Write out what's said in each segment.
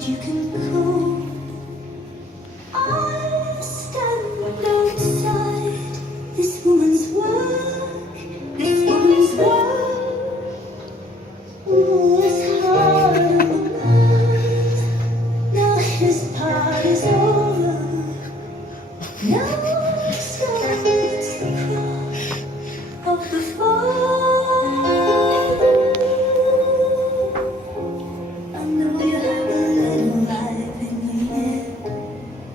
You can call. I stand outside this woman's work. This woman's work was hard on the mind. Now his part is over. Now he starts the cry of the fall. I know you have a little life in you yet.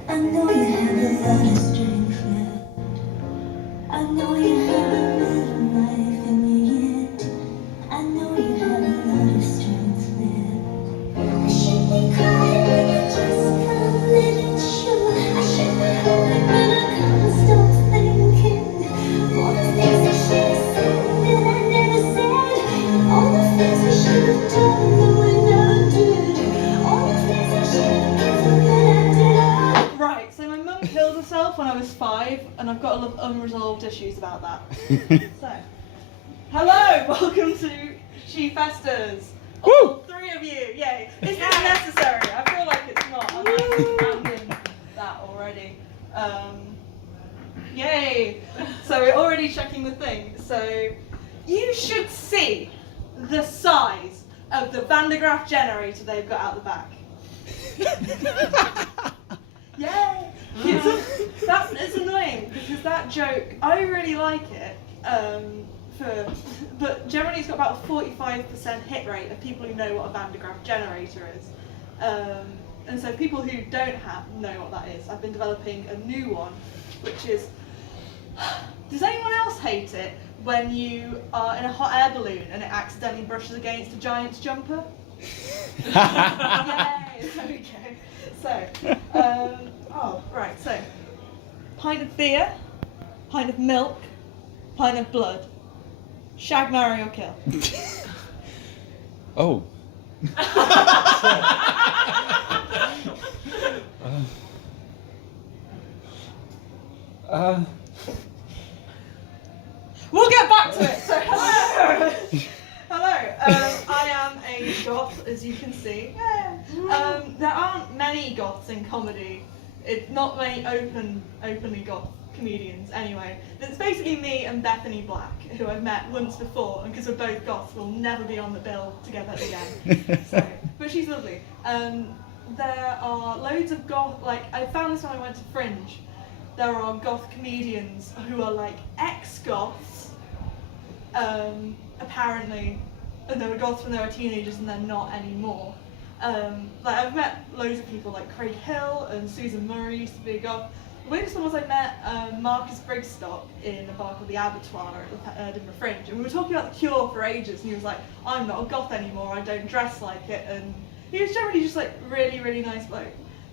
I know you have a lot of strength left. I know you have a little life in you yet. I know you have a lot of strength left. I should be crying when I just can't let it show. I should be hoping but I can't stop thinking. All the things I should have said that I never said. All the things we should have done that we never did. All the things I should have given that I did. Right, so my mum killed herself when I was 5, and I've got a lot of unresolved issues about that. So, hello, welcome to She Festas. All 3 of you, yay. This isn't necessary, I feel like it's not. I've abandoned that already. Yay. So we're already checking the thing. So, you should see the size of the Van de Graaff generator they've got out the back. Yay! It's annoying because that joke, I really like it, but generally it's got about a 45% hit rate of people who know what a Van de Graaff generator is. And so people who don't know what that is, I've been developing a new one, which is, does anyone else hate it when you are in a hot air balloon and it accidentally brushes against a giant's jumper? Yay! There we go. So, so, pint of beer, pint of milk, pint of blood. Shag, marry or kill? Oh. We'll get back to it. So, hello. Hello. I am a goth, as you can see. There aren't many goths in comedy. It's not many openly goth comedians anyway. It's basically me and Bethany Black, who I've met once before, and because we're both goths, we'll never be on the bill together again. So, but she's lovely. There are loads of goth, like I found this when I went to Fringe. There are goth comedians who are like ex-goths, apparently, and they were goths when they were teenagers and they're not anymore. Like I've met loads of people like Craig Hill and Susan Murray used to be a goth. The weirdest one was I met Marcus Brigstock in a bar called the Abattoir at the Edinburgh Fringe, and we were talking about The Cure for ages, and he was like, I'm not a goth anymore, I don't dress like it, and he was generally just like really, really nice bloke.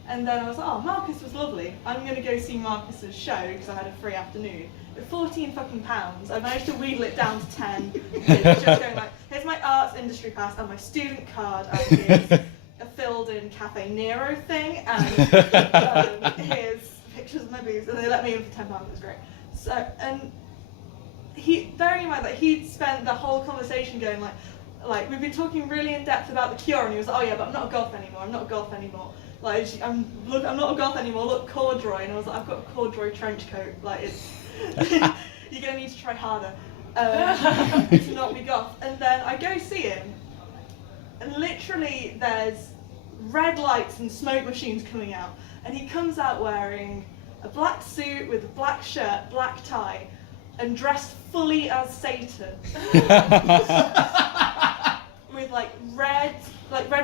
And then I was like, oh, Marcus was lovely. I'm going to go see Marcus's show because I had a free afternoon. At 14 fucking pounds, I managed to wheedle it down to 10. It's just going like, here's my arts industry pass and my student card, and here's a filled-in Cafe Nero thing, and here's pictures of my boobs, and they let me in for £10. It was great. So, and bearing in mind that he'd spent the whole conversation going like we've been talking really in depth about The Cure, and he was like, oh yeah, but I'm not a goth anymore. I'm not a goth anymore. Like I'm not a goth anymore. Look, corduroy, and I was like, I've got a corduroy trench coat. Like it's you're gonna need to try harder to not be goth. And then I go see him, and literally there's red lights and smoke machines coming out, and he comes out wearing a black suit with a black shirt, black tie, and dressed fully as Satan. With like red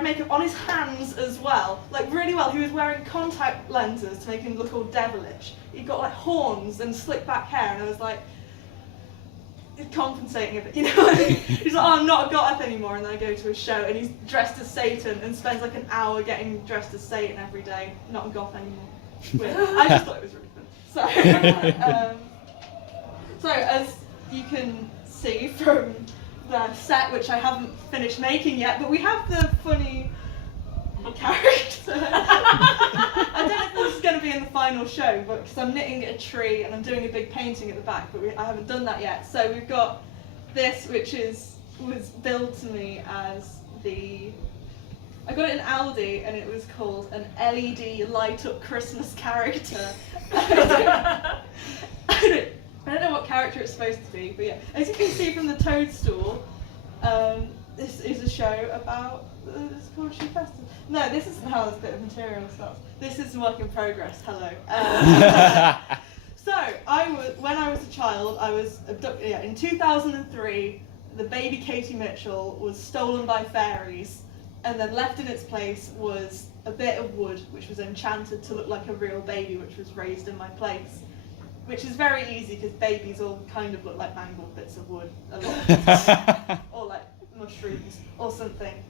makeup on his hands as well, like really well. He was wearing contact lenses to make him look all devilish. He got like horns and slick back hair, and I was like, he's compensating a bit, you know. He's like, oh, I'm not a goth anymore, and then I go to a show and he's dressed as Satan and spends like an hour getting dressed as Satan every day. Not a goth anymore. I just thought it was really fun. So as you can see from the set, which I haven't finished making yet, but we have the funny final show, but because I'm knitting a tree and I'm doing a big painting at the back, but I haven't done that yet. So we've got this, which was billed to me as I got it in Aldi, and it was called an LED light-up Christmas character. I don't know what character it's supposed to be, but yeah. As you can see from the toadstool, this is a show about, it's called Shoe Festival. No, this isn't how this bit of material starts. This is a work in progress, hello. So, when I was a child, I was abducted, in 2003, the baby Katie Mitchell was stolen by fairies, and then left in its place was a bit of wood, which was enchanted to look like a real baby, which was raised in my place. Which is very easy, because babies all kind of look like mangled bits of wood a lot of the time. Or like mushrooms, or something.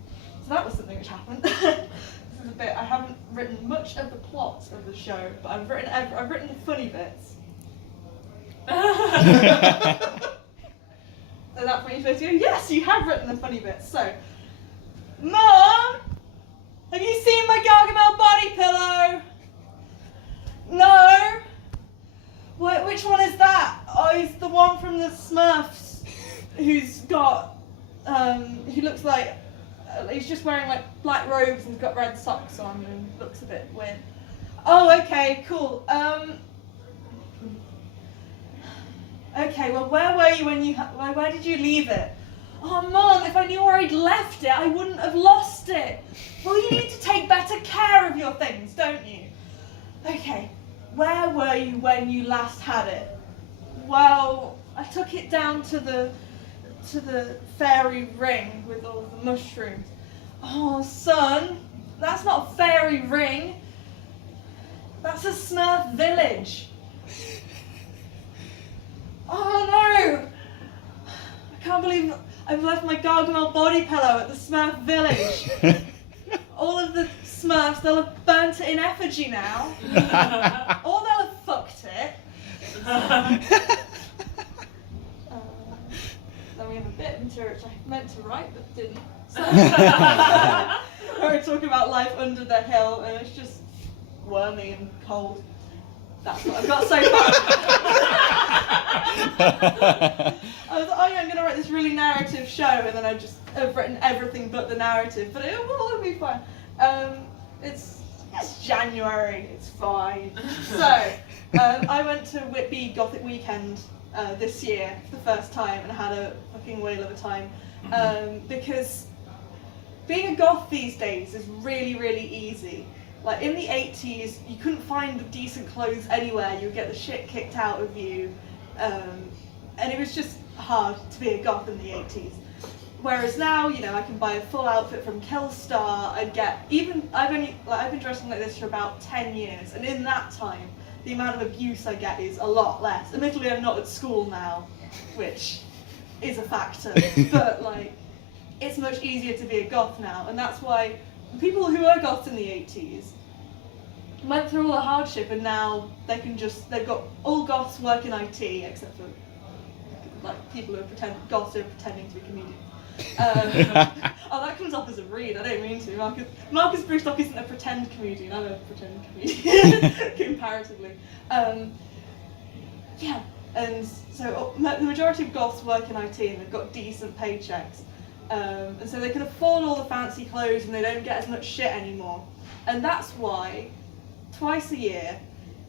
So that was something which happened. This is a bit, I haven't written much of the plot of the show, but I've written the funny bits. So that's when you're supposed to go, yes, you have written the funny bits. So, Mom, have you seen my Gargamel body pillow? No. Which one is that? Oh, it's the one from the Smurfs, who's got, who looks like, he's just wearing like black robes and he's got red socks on and looks a bit weird. Oh, okay, cool. Okay, well, where were you when where did you leave it? Oh, Mum, if I knew where I'd left it, I wouldn't have lost it. Well, you need to take better care of your things, don't you? Okay, where were you when you last had it? Well, I took it down to the fairy ring with all the mushrooms. Oh, son, that's not a fairy ring. That's a Smurf village. Oh no! I can't believe I've left my Gargamel body pillow at the Smurf village. All of the Smurfs, they'll have burnt it in effigy now. Or they'll have fucked it. Then we have a bit of material which I meant to write but didn't. So, where we talk about life under the hill, and it's just wormy and cold. That's what I've got so far. I was like, oh yeah, I'm going to write this really narrative show, and then I've written everything but the narrative, but it'll be fine. It's January, it's fine. So, I went to Whitby Gothic Weekend this year for the first time, and had a fucking whale of a time, because being a goth these days is really, really easy. Like in the 80s, you couldn't find decent clothes anywhere, you would get the shit kicked out of you, and it was just hard to be a goth in the 80s. Whereas now, you know, I can buy a full outfit from Killstar. I've been dressing like this for about 10 years, and in that time, the amount of abuse I get is a lot less. Admittedly, I'm not at school now, which is a factor, but like, it's much easier to be a goth now, and that's why people who were goths in the 80s went through all the hardship, and now they've got all goths work in IT, except for like people who are goths who are pretending to be comedians. Oh, that comes off as a read, I don't mean to. Marcus Brewstock isn't a pretend comedian, I'm a pretend comedian, comparatively. Yeah, and so the majority of goths work in IT, and they've got decent paychecks. And so they can afford all the fancy clothes, and they don't get as much shit anymore. And that's why, twice a year,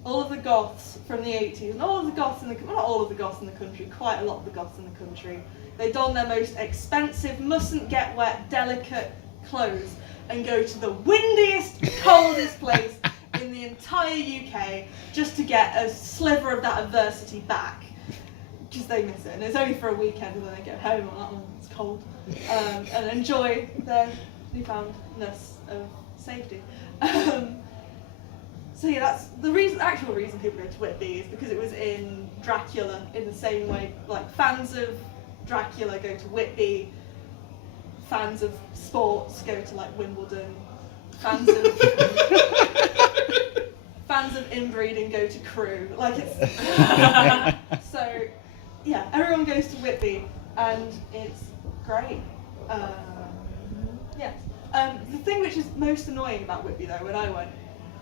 all of the goths from the 80s, and all of the goths in the, well, not all of the goths in the country, quite a lot of the goths in the country, they don their most expensive, mustn't get wet, delicate clothes and go to the windiest, coldest place in the entire UK just to get a sliver of that adversity back. Because they miss it, and it's only for a weekend, and then they get home and it's cold, and enjoy their newfoundness of safety. So yeah, that's the actual reason people go to Whitby is because it was in Dracula, in the same way, like fans of Dracula go to Whitby, fans of sports go to like Wimbledon, fans of inbreeding go to Crewe, like it's, so yeah, everyone goes to Whitby, and it's great. Yes. The thing which is most annoying about Whitby though, when I went,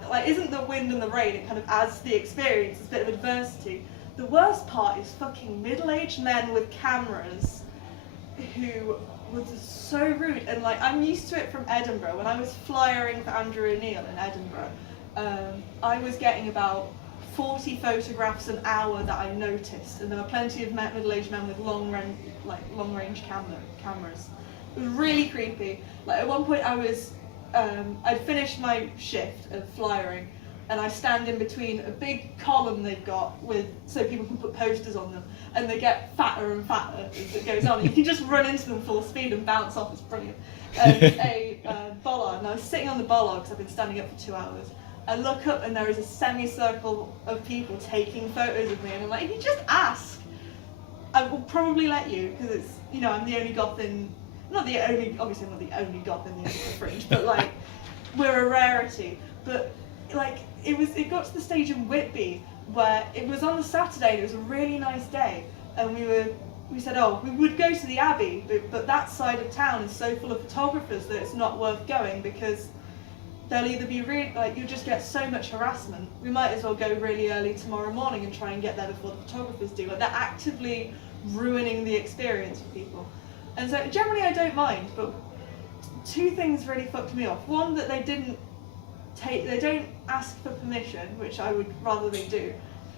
like isn't the wind and the rain. It kind of adds to the experience. It's a bit of adversity. The worst part is fucking middle-aged men with cameras who was so rude. And like I'm used to it from Edinburgh. When I was flyering for Andrew O'Neill in Edinburgh, I was getting about 40 photographs an hour that I noticed, and there were plenty of middle-aged men with long-range cameras. It was really creepy. Like at one point I'd finished my shift of flyering, and I stand in between a big column they've got so people can put posters on them, and they get fatter and fatter as it goes on. You can just run into them full speed and bounce off. It's brilliant. A bollard, and I was sitting on the bollard because I've been standing up for 2 hours. I look up and there is a semicircle of people taking photos of me, and I'm like, if you just ask, I will probably let you, because it's, you know, I'm the only goth in, obviously I'm not the only goth in the Edinburgh Fringe, but like, we're a rarity. But like, it got to the stage in Whitby where it was on a Saturday and it was a really nice day, and we said, oh, we would go to the Abbey, but that side of town is so full of photographers that it's not worth going, because they'll either be really, like, you'll just get so much harassment. We might as well go really early tomorrow morning and try and get there before the photographers do. Like, they're actively ruining the experience for people. And so generally I don't mind, but two things really fucked me off. One, that they don't ask for permission, which I would rather they do.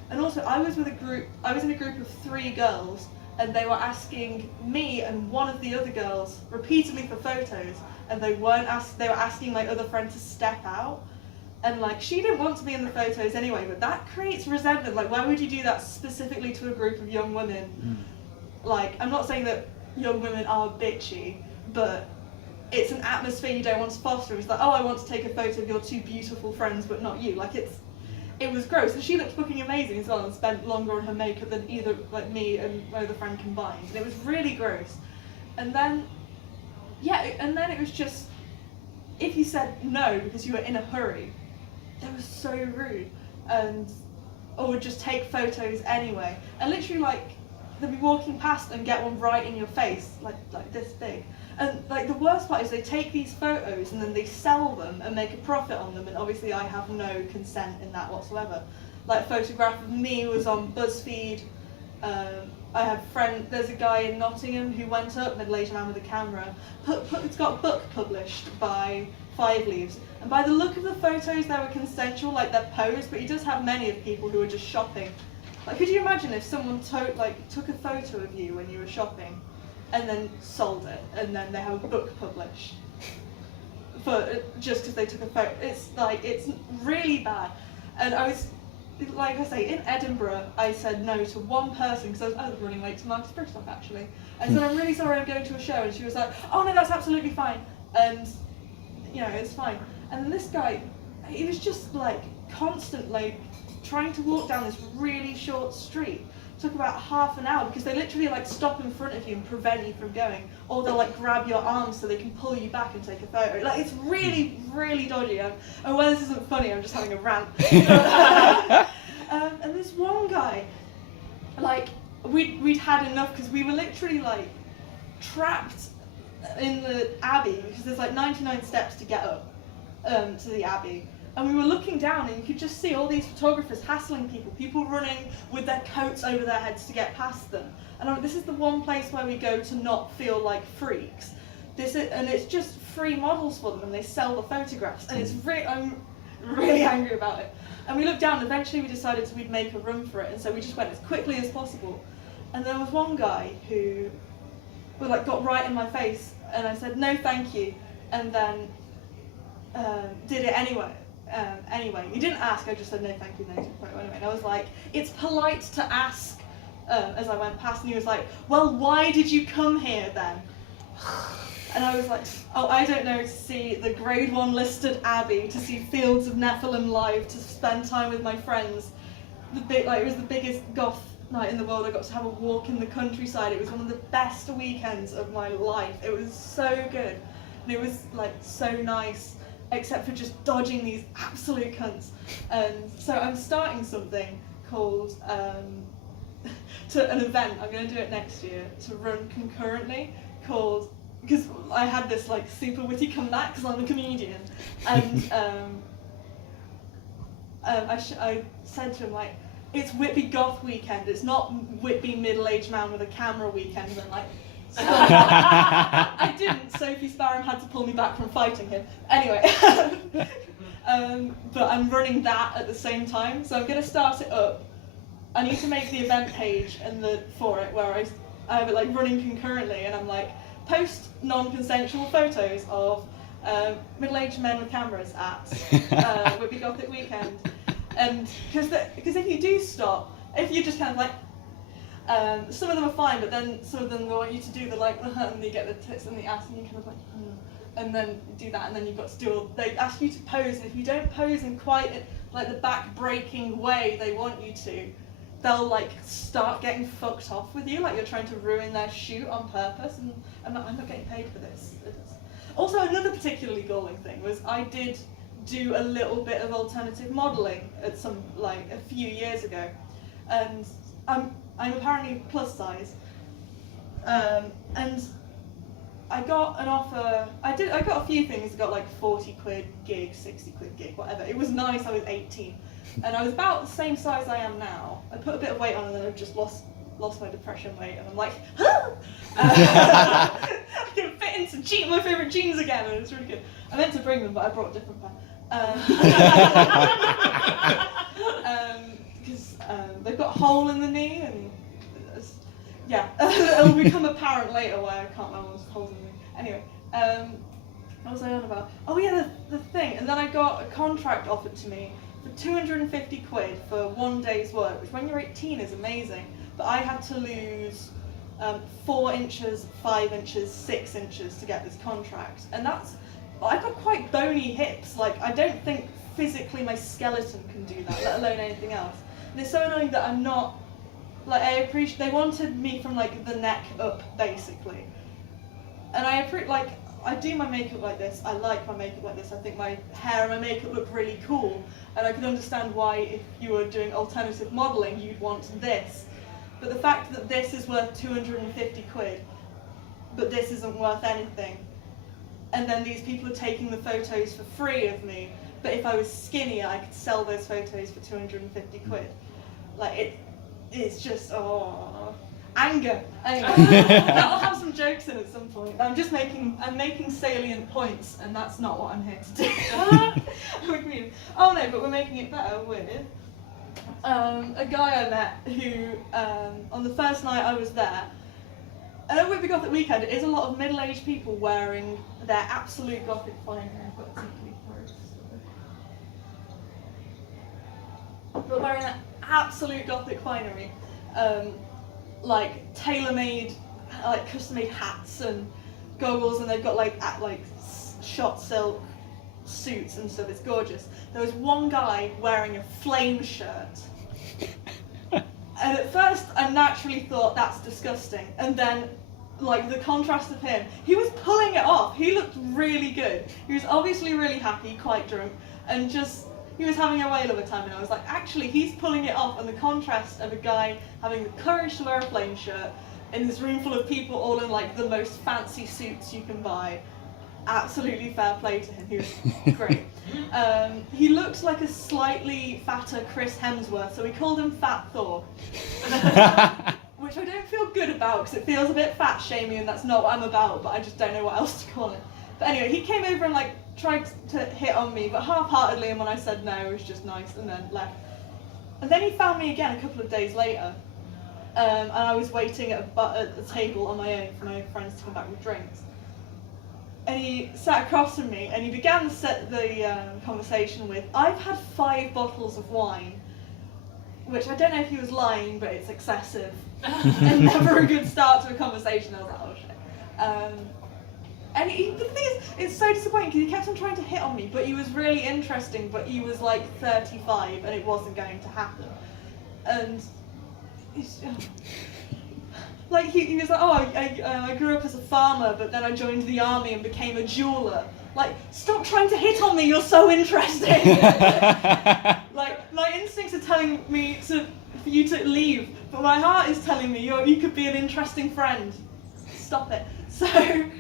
And also I was in a group of 3 girls, and they were asking me and one of the other girls repeatedly for photos, and they were asking my other friend to step out. And like, she didn't want to be in the photos anyway, but that creates resentment. Like, why would you do that specifically to a group of young women? Like, I'm not saying that young women are bitchy, but it's an atmosphere you don't want to foster. It's like, oh, I want to take a photo of your 2 beautiful friends, but not you. Like, it was gross. And she looked fucking amazing as well, and spent longer on her makeup than either like me and my other friend combined. And it was really gross. And then it was just, if you said no because you were in a hurry, that was so rude. Or would just take photos anyway. And literally, like, they'll be walking past and get one right in your face, like this big. And like, the worst part is they take these photos and then they sell them and make a profit on them, and obviously I have no consent in that whatsoever. Like, a photograph of me was on BuzzFeed. I have there's a guy in Nottingham who went up, middle-aged man with a camera, it's got a book published by 5 Leaves, and by the look of the photos they were consensual, like they're posed, but he does have many of people who are just shopping. Like, could you imagine if someone took a photo of you when you were shopping and then sold it, and then they have a book published just because they took a photo? It's like, it's really bad. And I was, like I say, in Edinburgh, I said no to one person because I was running late to Marcus Brigstock actually. I said, I'm really sorry, I'm going to a show, and she was like, oh no, that's absolutely fine, and you know, it's fine. And then this guy, he was just like constantly trying to walk down this really short street. It took about half an hour because they literally like stop in front of you and prevent you from going, or they'll like grab your arm so they can pull you back and take a photo. Like, it's really, really dodgy. And when this isn't funny, I'm just having a rant. And this one guy, like, we'd had enough because we were literally like trapped in the Abbey because there's like 99 steps to get up to the Abbey. And we were looking down and you could just see all these photographers hassling people running with their coats over their heads to get past them. And I'm like, this is the one place where we go to not feel like freaks. And it's just free models for them, and they sell the photographs. And I'm really angry about it. And we looked down, and eventually we decided we'd make a run for it, and so we just went as quickly as possible. And there was one guy who got right in my face, and I said, no thank you, and then did it anyway. He didn't ask, I just said no thank you, no photo anyway. And I was like, it's polite to ask, as I went past, and he was like, well, why did you come here then? And I was like, oh, I don't know, to see the grade 1 listed Abbey, to see Fields of Nephilim live, to spend time with my friends. It was the biggest goth night in the world. I got to have a walk in the countryside. It was one of the best weekends of my life. It was so good. And it was like so nice, except for just dodging these absolute cunts. And so I'm starting something called, to an event, I'm going to do it next year, to run concurrently, called, because I had this like super witty comeback because I'm a comedian, and I said to him, like, it's Whitby Goth weekend, it's not Whitby middle-aged man with a camera weekend, and like, so I didn't. Sophie Sparham had to pull me back from fighting him. Anyway, but I'm running that at the same time, so I'm going to start it up. I need to make the event page and for it where I have it like running concurrently, and I'm like, post non-consensual photos of middle-aged men with cameras at Whitby Gothic weekend. And because if you do stop, if you just kind of like, some of them are fine, but then some of them they want you to do the like, and you get the tits and the ass, and you kind of like, and then do that, and then you've got to do they ask you to pose, and if you don't pose in quite like the back-breaking way they want you to, they'll like start getting fucked off with you, like you're trying to ruin their shoot on purpose, and I'm not getting paid for this. Also, another particularly galling thing was I did do a little bit of alternative modelling at a few years ago, and I'm apparently plus size, and I got an offer. I got a few things. I got like 40 quid gig, 60 quid gig, whatever. It was nice. I was 18, and I was about the same size I am now. I put a bit of weight on, and then I've just lost my depression weight, and I'm like, huh! I can fit into my favourite jeans again, and it's really good. I meant to bring them, but I brought a different pair. Because they've got a hole in the knee, and yeah, it'll become apparent later why I can't wear one's holes in the knee. Anyway, what was I on about? Oh yeah, the thing. And then I got a contract offered to me for 250 quid for 1 day's work, which when you're 18 is amazing. But I had to lose 4 inches, 5 inches, 6 inches to get this contract, and I've got quite bony hips. Like, I don't think physically my skeleton can do that, let alone anything else. And it's so annoying that I'm not, like, they wanted me from, like, the neck up, basically. And I do my makeup like this, I like my makeup like this, I think my hair and my makeup look really cool, and I can understand why, if you were doing alternative modelling, you'd want this. But the fact that this is worth 250 quid, but this isn't worth anything, and then these people are taking the photos for free of me, but if I was skinnier, I could sell those photos for 250 quid. Like, it's just, anger. Anyway, I'll have some jokes in at some point. I'm making salient points, and that's not what I'm here to do. Oh no, but we're making it better with a guy I met who, on the first night I was there, and at Whitby Gothic weekend, it is a lot of middle-aged people wearing their absolute Gothic finery. I've got a tickly throat. But wearing their absolute Gothic finery, like tailor-made, like custom-made hats and goggles, and they've got like shot silk suits and stuff. It's gorgeous. There was one guy wearing a flame shirt. And at first, I naturally thought that's disgusting. And then, like, the contrast of him, he was pulling it off. He looked really good. He was obviously really happy, quite drunk, and he was having a whale of a time. And I was like, actually, he's pulling it off. And the contrast of a guy having the courage to wear a flame shirt in this room full of people all in, like, the most fancy suits you can buy. Absolutely fair play to him. He was great. He looked like a slightly fatter Chris Hemsworth, so we called him Fat Thor. Which I don't feel good about, because it feels a bit fat-shaming, and that's not what I'm about, but I just don't know what else to call it. But anyway, he came over and like tried to hit on me, but half-heartedly, and when I said no, it was just nice, and then left. And then he found me again a couple of days later, and I was waiting at the table on my own for my friends to come back with drinks. And he sat across from me, and he began the conversation with, "I've had 5 bottles of wine," which I don't know if he was lying, but it's excessive. And never a good start to a conversation. I was like, oh shit. And the thing is, it's so disappointing, because he kept on trying to hit on me, but he was really interesting, but he was like 35, and it wasn't going to happen. And like he was like, I grew up as a farmer, but then I joined the army and became a jeweler. Like, stop trying to hit on me, you're so interesting. Like, my instincts are telling me for you to leave, but my heart is telling me you could be an interesting friend. Stop it. So, and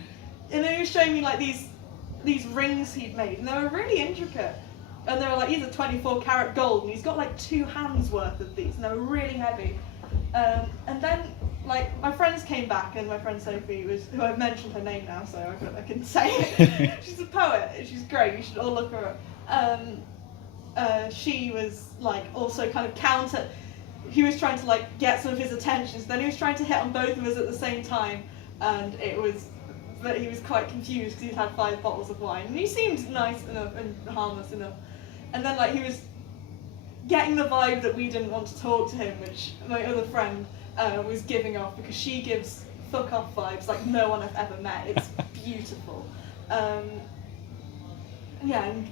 then he was showing me like these rings he'd made, and they were really intricate. And they were like, these are 24 karat gold, and he's got like 2 hands worth of these, and they were really heavy. And then, like, my friends came back, and my friend Sophie who I've mentioned her name now, so I can say it. She's a poet, she's great, you should all look her up. She was like also kind of he was trying to like get some of his attention, so then he was trying to hit on both of us at the same time, and but he was quite confused because he'd had 5 bottles of wine, and he seemed nice enough and harmless enough. And then like he was getting the vibe that we didn't want to talk to him, which my other friend was giving off, because she gives fuck off vibes like no one I've ever met. It's beautiful. Yeah, and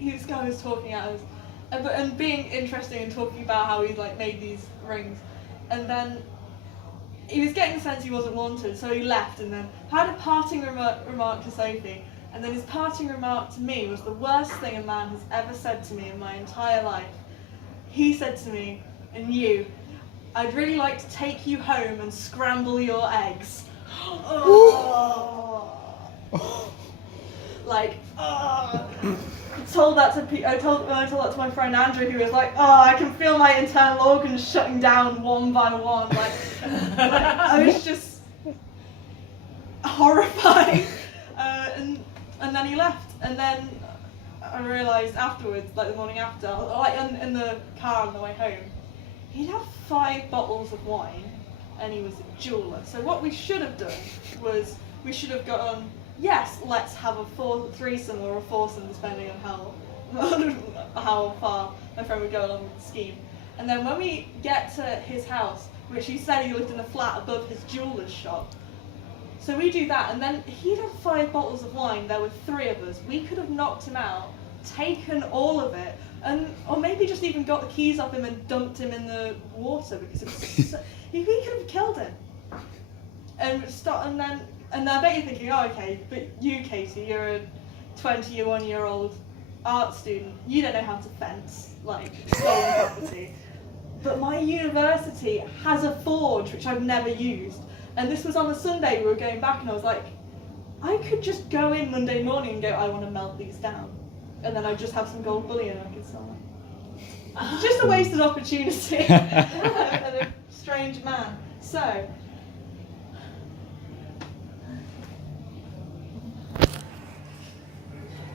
this guy was talking at us, and being interesting and talking about how he'd like made these rings, and then he was getting the sense he wasn't wanted, so he left, and then had a parting remark to Sophie, and then his parting remark to me was the worst thing a man has ever said to me in my entire life. He said to me, and I'd really like to take you home and scramble your eggs. Oh. Like, I told that to my friend Andrew, who was like, I can feel my internal organs shutting down one by one. Like I was just horrified. And then he left, and then I realised afterwards, like the morning after, like in the car on the way home, he'd had 5 bottles of wine, and he was a jeweller. So what we should have done was we should have gone, yes, let's have a threesome or a foursome, depending on how far my friend would go along with the scheme. And then when we get to his house, which he said he lived in a flat above his jeweller's shop, so we do that, and then he'd had 5 bottles of wine. There were 3 of us. We could have knocked him out, taken all of it, or maybe just even got the keys off him and dumped him in the water, because we could have killed him. And I bet you're thinking, okay, but you, Katie, you're a 21-year-old art student. You don't know how to fence, like, stolen property. But my university has a forge, which I've never used. And this was on a Sunday, we were going back, and I was like, I could just go in Monday morning and go, I want to melt these down. And then I'd just have some gold bullion I could sell them. It's just a wasted opportunity. And a strange man. So,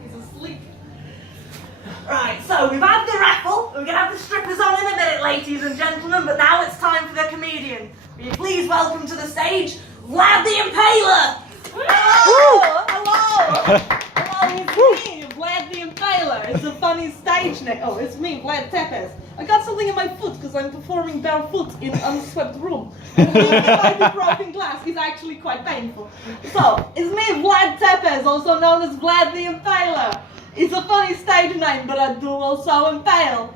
he's asleep. Right, so we've had the raffle. We're going to have the strippers on in a minute, ladies and gentlemen, but now it's time for the comedian. Will you please welcome to the stage, Vlad the Impaler! Hello! Hello! Hello, it's me, Vlad the Impaler. It's a funny stage name. Oh, it's me, Vlad Tepes. I got something in my foot because I'm performing barefoot in an unswept room. And thinking about the broken glass is actually quite painful. So, it's me, Vlad Tepes, also known as Vlad the Impaler. It's a funny stage name, but I do also impale.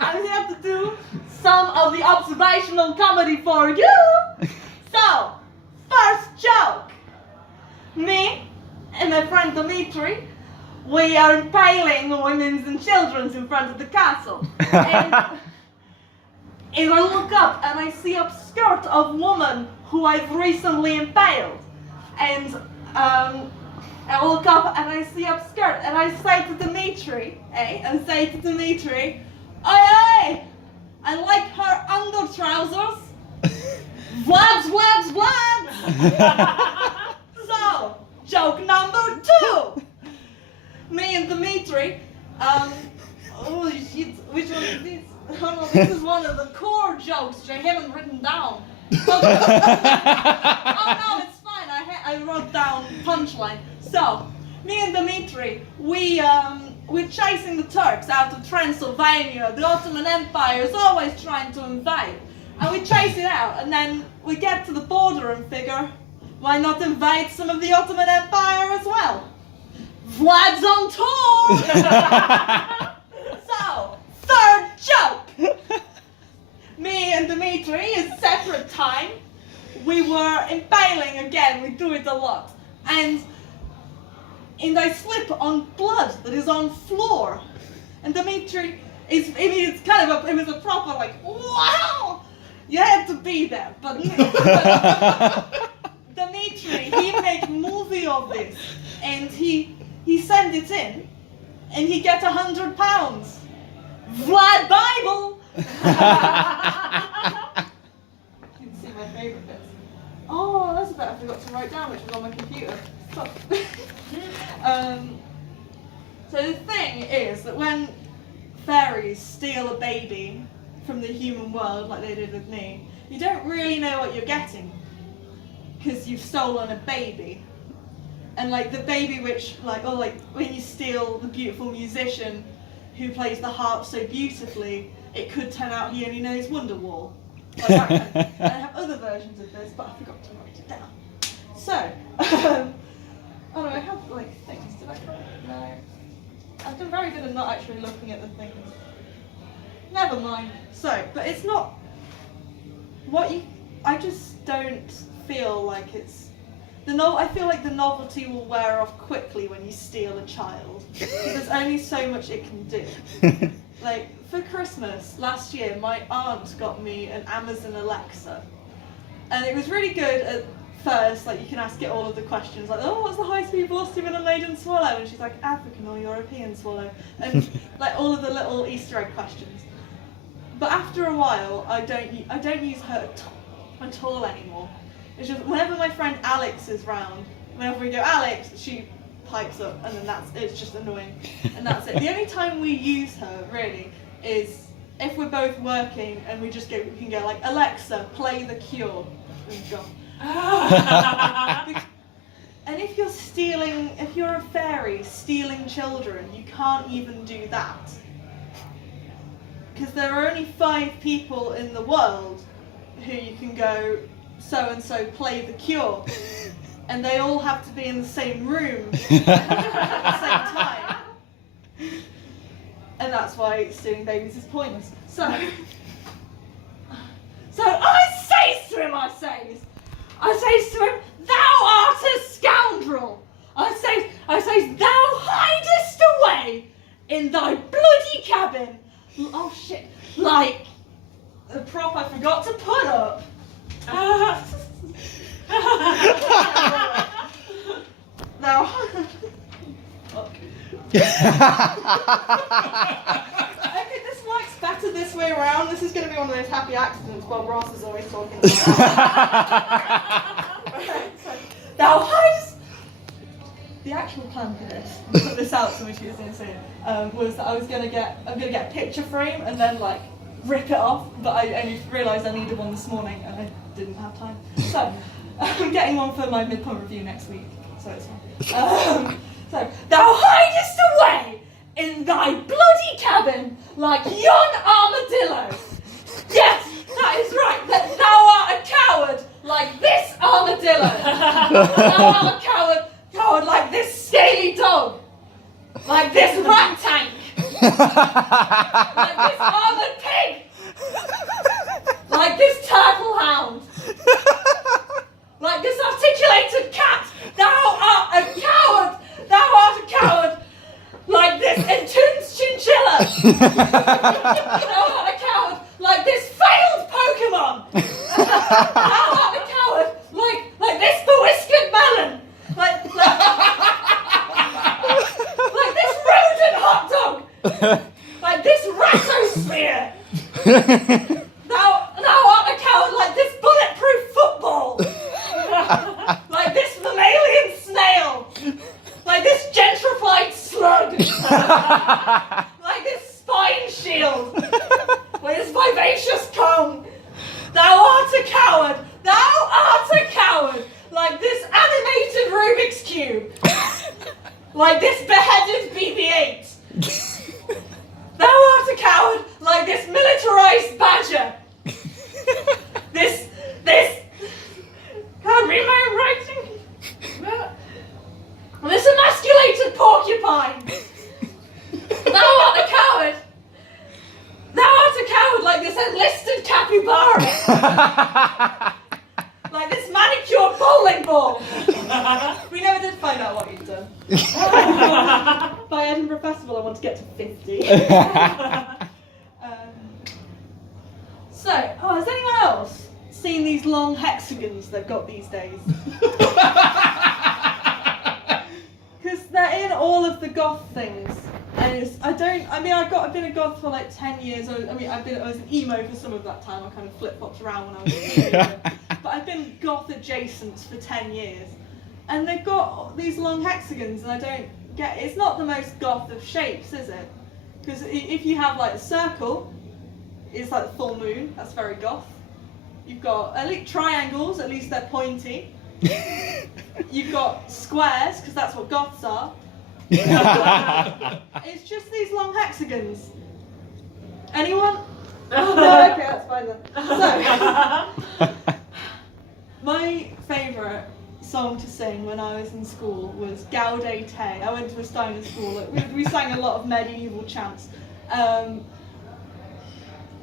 I'm here to do some of the observational comedy for you. So, first joke. Me and my friend Dimitri, we are impaling women and children in front of the castle. And I look up and I see a skirt of woman who I've recently impaled. And I look up and I see a skirt and I say to Dimitri, Oi, I like her under trousers. Vlads. So, joke number 2. Me and Dimitri, oh shit, which one is this? Oh no, this is one of the core jokes which I haven't written down. Oh no, it's fine, I wrote down punchline. So, me and Dimitri, we're chasing the Turks out of Transylvania. The Ottoman Empire is always trying to invade. And we chase it out, and then we get to the border and figure, why not invade some of the Ottoman Empire as well? Vlad's on tour! So, third joke. Me and Dimitri, at separate time, we were impaling again. We do it a lot. And I slip on blood that is on floor. And Dimitri, it was a proper like, wow! You had to be there. But Dimitri, he made movie of this. And he he send it in, and he get £100. Vlad Bible! You can see my favourite bits. Oh, that's a bit I forgot to write down, which was on my computer. Stop. So the thing is that when fairies steal a baby from the human world, like they did with me, you don't really know what you're getting, because you've stolen a baby. And like the baby which, like, or like when you steal the beautiful musician who plays the harp so beautifully, it could turn out he only knows Wonderwall. Like that kind of thing. And I have other versions of this, but I forgot to write it down. So, oh no, I have like things. Did I write it? No. I've been very good at not actually looking at the things. Never mind. So, but it's not what you. I just don't feel like it's. I feel like the novelty will wear off quickly when you steal a child. There's only so much it can do. Like, for Christmas last year, my aunt got me an Amazon Alexa. And it was really good at first, like you can ask it all of the questions, like, oh, what's the high-speed ball to a maiden swallow? And she's like, African or European swallow. And like all of the little Easter egg questions. But after a while, I don't use her at all anymore. It's just whenever my friend Alex is round, whenever we go Alex, she pipes up, and then it's just annoying, and that's it. The only time we use her really is if we're both working and we can go like, Alexa, play The Cure, and go. And if you're a fairy stealing children, you can't even do that, because there are only 5 people in the world who you can go, so-and-so play The Cure, and they all have to be in the same room at the same time, and that's why stealing babies is pointless. So I says to him, I says to him, thou art a scoundrel. I says, thou hidest away in thy bloody cabin. Oh shit, like the prop I forgot to put up. Now, okay, this works better this way around. This is going to be one of those happy accidents while Ross is always talking about. Okay, so, thou hidest. The actual plan for this, I put this out so she was going to see it, was that I'm going to get a picture frame and then like rip it off, but I only realised I needed one this morning and I didn't have time. So I'm getting one for my midpoint review next week, so it's fine. So, thou hidest away in thy bloody cabin like yon armadillo. Yes, that is right, that thou art a coward like this armadillo. Thou art a coward like this scaly dog, like this rat tank, like this armoured pig, like this turtle hound, like this articulated cat. Thou art a coward. Thou art a coward like this entombed chinchilla. Thou art a coward like this failed Pokemon. Thou art a coward like this bewhiskered melon. Like this rodent hot dog. Like this ratosphere. Thou art a coward like this bulletproof football. Like this mammalian snail. Like this gentrified slug. Like this spine shield. Like this vivacious cone. Thou art a coward. Thou art a coward. Like this animated Rubik's Cube. Like this beheaded BB-8. Thou art a coward like this militarized badger. This can't read my own writing. This emasculated porcupine. Thou art a coward. Thou art a coward like this enlisted capybara. Like this manicured bowling ball. We never did find out what you'd done. By Edinburgh Festival, I want to get to 50. Has anyone else seen these long hexagons they've got these days? Because they're in all of the goth things. And I've been a goth for like 10 years. I was an emo for some of that time. I kind of flip-flopped around when I was a teenager. But I've been goth adjacent for 10 years. And they've got these long hexagons, and I don't get it. It's not the most goth of shapes, is it? Because if you have like a circle, it's like the full moon, that's very goth. You've got at least triangles, at least they're pointy. You've got squares, because that's what goths are. It's just these long hexagons. Anyone? No, okay, that's fine then. So, my favourite song to sing when I was in school was Gaude Te. I went to a Steiner school. We sang a lot of medieval chants.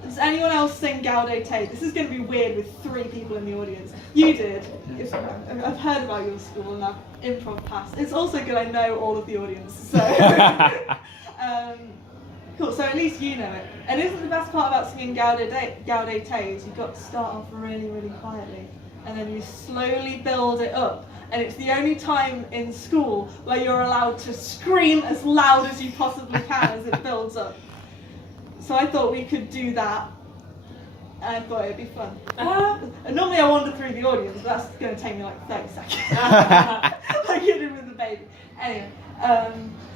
Does anyone else sing Gaude Te? This is going to be weird with 3 people in the audience. You did. I've heard about your school and I've improv passed. It's also good I know all of the audience. So cool, so at least you know it. And isn't the best part about singing Gaude Te is you've got to start off really, really quietly. And then you slowly build it up. And it's the only time in school where you're allowed to scream as loud as you possibly can as it builds up. So I thought we could do that. And I thought it'd be fun. And normally I wander through the audience, but that's going to take me like 30 seconds. Like you did with the baby. Anyway,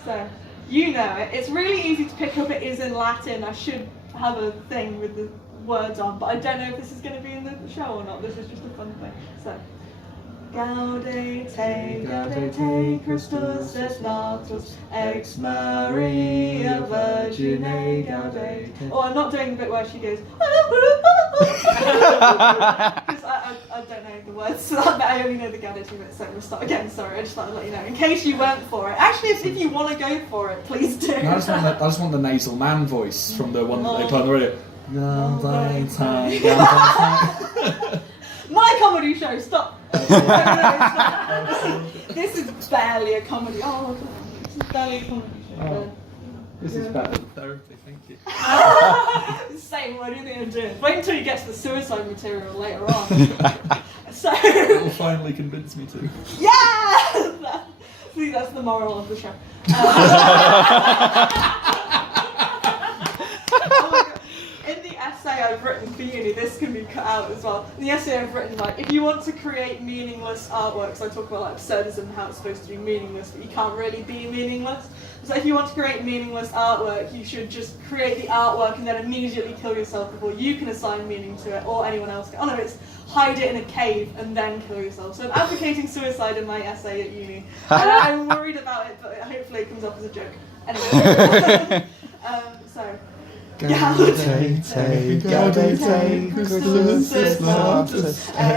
so you know it. It's really easy to pick up. It is in Latin. I should have a thing with the words on, but I don't know if this is going to be in the show or not. This is just a fun thing. So, Gaude te, Christus es natus, ex Maria Virgine gaude te. Oh, I'm not doing the bit where she goes, because I don't know the words to that, but I only know the Gaude te bit, so we'll start again. Sorry, I just thought I'd let you know, in case you went for it. Actually, if you want to go for it, please do. No, I just want the nasal man voice from the one that they play on the radio. My comedy show, stop! This is barely a comedy. Oh, this is barely a comedy show. Oh, this is better than therapy, thank you. Same, what do you think I'm doing? Wait until you get to the suicide material later on. So it will finally convince me to. Yeah! See, that's the moral of the show. In the essay I've written for uni, this can be cut out as well. In the essay I've written, like, if you want to create meaningless artworks, I talk about like absurdism and how it's supposed to be meaningless, but you can't really be meaningless. So if you want to create meaningless artwork, you should just create the artwork and then immediately kill yourself before you can assign meaning to it, or anyone else can. Oh no, it's hide it in a cave and then kill yourself. So I'm advocating suicide in my essay at uni. And I'm worried about it, but hopefully it comes up as a joke. Anyway. So. Gaude te, Christus es natus,